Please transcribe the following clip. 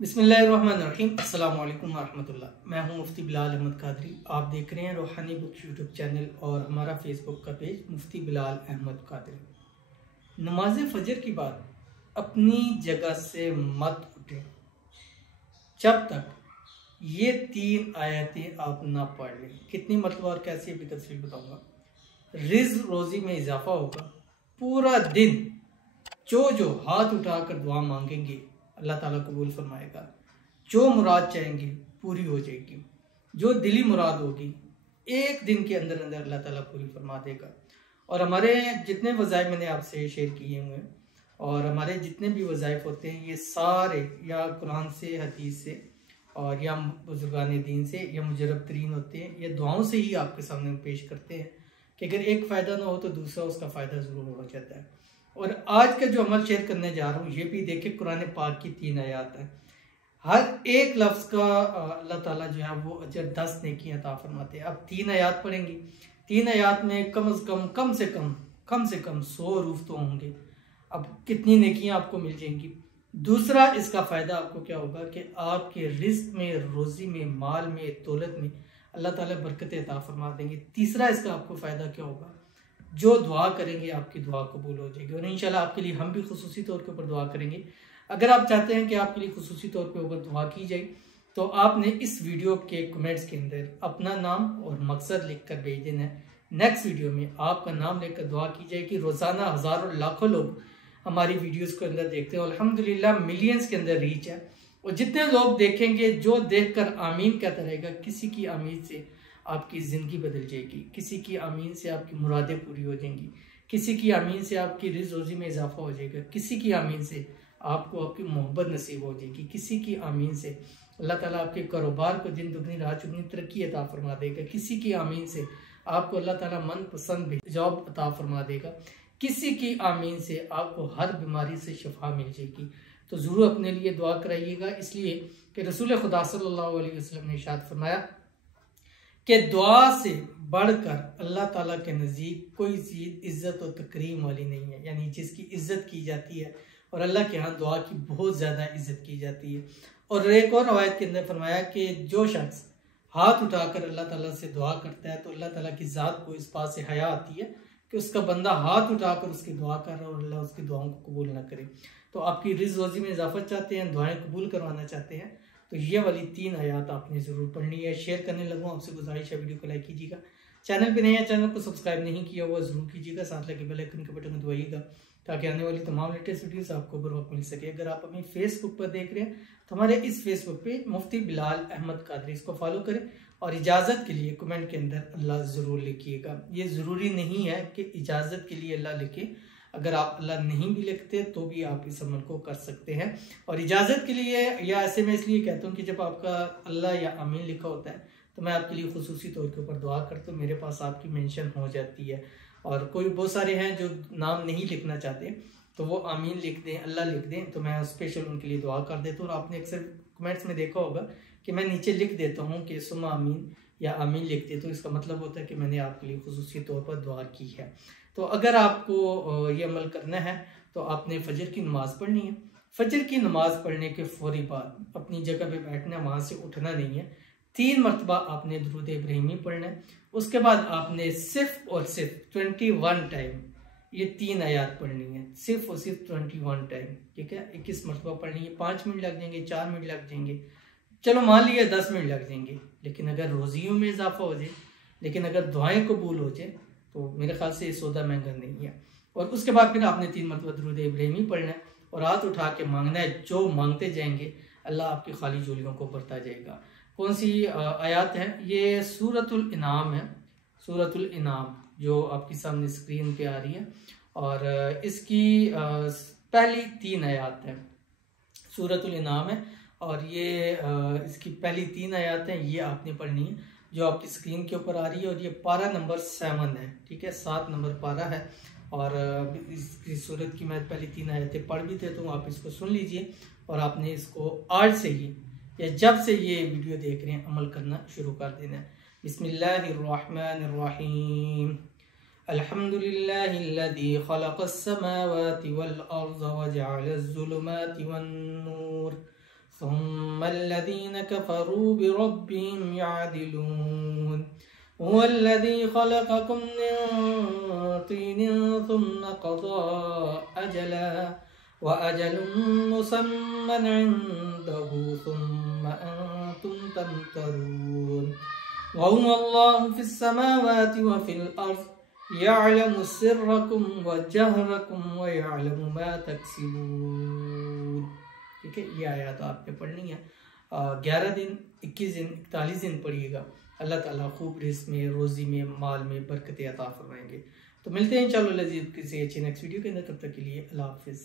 बिस्मिल्लाहिर्रहमानिर्रहीम। अस्सलाम वालेकुम वरहमतुल्लाह। मैं हूं मुफ्ती बिलाल अहमद कादरी। आप देख रहे हैं रूहानी बुक्स यूट्यूब चैनल और हमारा फेसबुक का पेज मुफ्ती बिलाल अहमद कादरी। नमाज फ़जर की बाद अपनी जगह से मत उठें जब तक ये 3 आयतें आप ना पढ़ लें। कितनी मतलब और कैसे भी तफसील बताऊँगा। रिज़्क़ रोज़ी में इजाफा होगा। पूरा दिन जो हाथ उठाकर दुआ मांगेंगे अल्लाह ताला कबूल फरमाएगा। जो मुराद चाहेंगे पूरी हो जाएगी। जो दिली मुराद होगी एक दिन के अंदर अंदर अल्लाह ताला पूरी फरमा देगा। और हमारे जितने वज़ाइफ मैंने आपसे शेयर किए हुए हैं और हमारे जितने भी वज़ाइफ होते हैं ये सारे या कुरान से, हदीस से और या बुजुर्गान दीन से या मुजरब तरीन होते हैं। ये दुआओं से ही आपके सामने पेश करते हैं कि अगर एक फ़ायदा ना हो तो दूसरा उसका फ़ायदा ज़रूर हो जाता है। और आज का जो अमल शेयर करने जा रहा हूँ ये भी देखिए कुरान पाक की 3 आयत है। हर एक लफ्ज़ का अल्लाह ताला जो है वो अजर 10 नेकियां अता फरमाते हैं। अब 3 आयत पढ़ेंगे। 3 आयत में कम से कम 100 रूफ तो होंगे। अब कितनी नेकियां आपको मिल जाएंगी। दूसरा इसका फ़ायदा आपको क्या होगा कि आपके रिज़्क़ में, रोज़ी में, माल में, दौलत में अल्लाह ताला बरकत अता फरमा देंगे। तीसरा इसका आपको फ़ायदा क्या होगा, जो दुआ करेंगे आपकी दुआ कबूल हो जाएगी। और इंशाल्लाह आपके लिए हम भी खुसूसी तौर के ऊपर दुआ करेंगे। अगर आप चाहते हैं कि आपके लिए खुसूसी तौर पे ऊपर दुआ की जाए तो आपने इस वीडियो के कमेंट्स के अंदर अपना नाम और मकसद लिखकर भेज देना है। नेक्स्ट वीडियो में आपका नाम लेकर दुआ की जाएगी। रोज़ाना हज़ारों लाखों लोग हमारी वीडियोस के अंदर देखते हैं। अल्हम्दुलिल्लाह मिलियंस के अंदर रीच है। और जितने लोग देखेंगे जो देखकर आमीन कहता रहेगा, किसी की आमीन से आपकी ज़िंदगी बदल जाएगी। किसी की आमीन से आपकी मुरादें पूरी हो जाएंगी। किसी की आमीन से आपकी रिज़्क़ रोज़ी में इजाफा हो जाएगा। किसी की आमीन से आपको आपकी मोहब्बत नसीब हो जाएगी। किसी की आमीन से अल्लाह ताला आपके कारोबार को दिन दुगनी रात चुगनी तरक्की अता फरमा देगा। किसी की आमीन से आपको अल्लाह ताला मनपसंद जॉब अता फरमा देगा। किसी की आमीन से आपको हर बीमारी से शिफा मिल जाएगी। तो ज़रूर अपने लिए दुआ कराइएगा, इसलिए कि रसूल खुदा सल्लल्लाहु अलैहि वसल्लम ने इरशाद फरमाया कि दुआ से बढ़कर अल्लाह ताला के नज़दीक कोई चीज़ इज़्ज़त और तकरीम वाली नहीं है। यानी जिसकी इज़्ज़त की जाती है और अल्लाह के यहाँ दुआ की बहुत ज़्यादा इज़्ज़त की जाती है। और एक और रवायत के अंदर फरमाया कि जो शख्स हाथ उठाकर अल्लाह ताला से दुआ करता है तो अल्लाह ताला की ज़ात को इस बात से हया आती है कि उसका बंदा हाथ उठाकर उसकी दुआ कर रहा है और अल्लाह उसकी दुआओं को कबूल ना करे। तो आपकी रिज़्क़ रोज़ी में इजाफा चाहते हैं, दुआएं कबूल करवाना चाहते हैं तो ये वाली 3 आयत आपने ज़रूर पढ़नी है। शेयर करने लगूँ आपसे गुजारिश है, वीडियो को लाइक कीजिएगा। चैनल पे नए हैं, चैनल को सब्सक्राइब नहीं किया हुआ ज़रूर कीजिएगा। साथ लगे बेल आइकन के बटन को दबाइएगा ताकि आने वाली तमाम लेटेस्ट वीडियोस आपको बर वक्त मिल सके। अगर आप हमें फेसबुक पर देख रहे हैं तो हमारे इस फेसबुक पे मुफ्ती बिलाल अहमद कादरी, इसको फॉलो करें। और इजाज़त के लिए कमेंट के अंदर अल्लाह ज़रूर लिखिएगा। ये ज़रूरी नहीं है कि इजाज़त के लिए अल्लाह लिखे। अगर आप अल्लाह नहीं भी लिखते तो भी आप इस अमल को कर सकते हैं। और इजाज़त के लिए या ऐसे में इसलिए कहता हूँ कि जब आपका अल्लाह या आमीन लिखा होता है तो मैं आपके लिए खुसूसी तौर के ऊपर दुआ करता हूँ, मेरे पास आपकी मेंशन हो जाती है। और कोई बहुत सारे हैं जो नाम नहीं लिखना चाहते तो वो आमीन लिख दें, अल्लाह लिख दें, तो मैं स्पेशल उनके लिए दुआ कर देता हूँ। और आपने अक्सर कमेंट्स में देखा होगा कि मैं नीचे लिख देता हूँ कि सुमा आमीन या आमीन लिख दे, तो इसका मतलब होता है कि मैंने आपके लिए खुसूसी तौर पर दुआ की है। तो अगर आपको ये अमल करना है तो आपने फ़जर की नमाज़ पढ़नी है। फ़जर की नमाज़ पढ़ने के फ़ौरी बाद अपनी जगह पे बैठना, वहाँ से उठना नहीं है। 3 मरतबा आपने दुरूद इब्राहिमी पढ़ना है। उसके बाद आपने सिर्फ और सिर्फ 21 टाइम ये 3 आयत पढ़नी है। सिर्फ और सिर्फ 21 टाइम, ठीक है। 21 मरतबा पढ़नी है। 5 मिनट लग जाएंगे, 4 मिनट लग जाएंगे, चलो मान लिया 10 मिनट लग जाएंगे। लेकिन अगर रोज़ियों में इजाफा हो जाए, लेकिन अगर दुआएं कबूल हो जाए तो मेरे ख्याल से ये सौदा महंगा नहीं है। और उसके बाद फिर आपने 3 मरतबा दुरूद इब्राहिमी पढ़ना है और हाथ उठा के मांगना है। जो मांगते जाएंगे अल्लाह आपकी खाली झोलियों को भरता जाएगा। कौन सी आयत है ये? सूरतुल इनाम है। सूरतुल इनाम जो आपकी सामने स्क्रीन पे आ रही है और इसकी पहली 3 आयत है। सूरतुल इनाम है और ये इसकी पहली 3 आयत हैं, ये आपने पढ़नी है जो आपकी स्क्रीन के ऊपर आ रही है। और ये पारा नंबर 7 है, ठीक है, 7 नंबर पारा है। और इस सूरत की मैं पहली 3 आयतें पढ़ भी देता हूँ, आप इसको सुन लीजिए। और आपने इसको आज से ही या जब से ये वीडियो देख रहे हैं अमल करना शुरू कर देना है। बिस्मिल्लाहिर्रहमानिर्रहीम। अल्हम्दुलिल्लाहिल्लज़ी खलक़स समावाति वल अर्ज़ व जअलज़ ज़ुलुमाति वन नूर सुम्मल्लज़ीन कफ़रू बिरब्बिहिम यअदिलून हुवल्लज़ी खलक़कुम मिन तीनिन सुम्मा क़ज़ा अजलन व अजलुन मुसम्मन इंदहु सुम्मा अंतुम तमतरून व हुवल्लाहु फिस समावाति व फिल अर्ज़ यअलमु सिर्रकुम व जहरकुम व यअलमु मा तक्सिबून। ठीक है, ये आयत आपने पढ़नी है। 11 दिन, 21 दिन, 41 दिन पढ़िएगा। अल्लाह ताला खूब रिज़्क़ में, रोज़ी में, माल में बरकत अता फरमाएंगे। तो मिलते हैं इंशाअल्लाह लज़ीज़ किसी अच्छी नेक्स्ट वीडियो के अंदर। तब तक के लिए अल्लाह हाफ़िज़।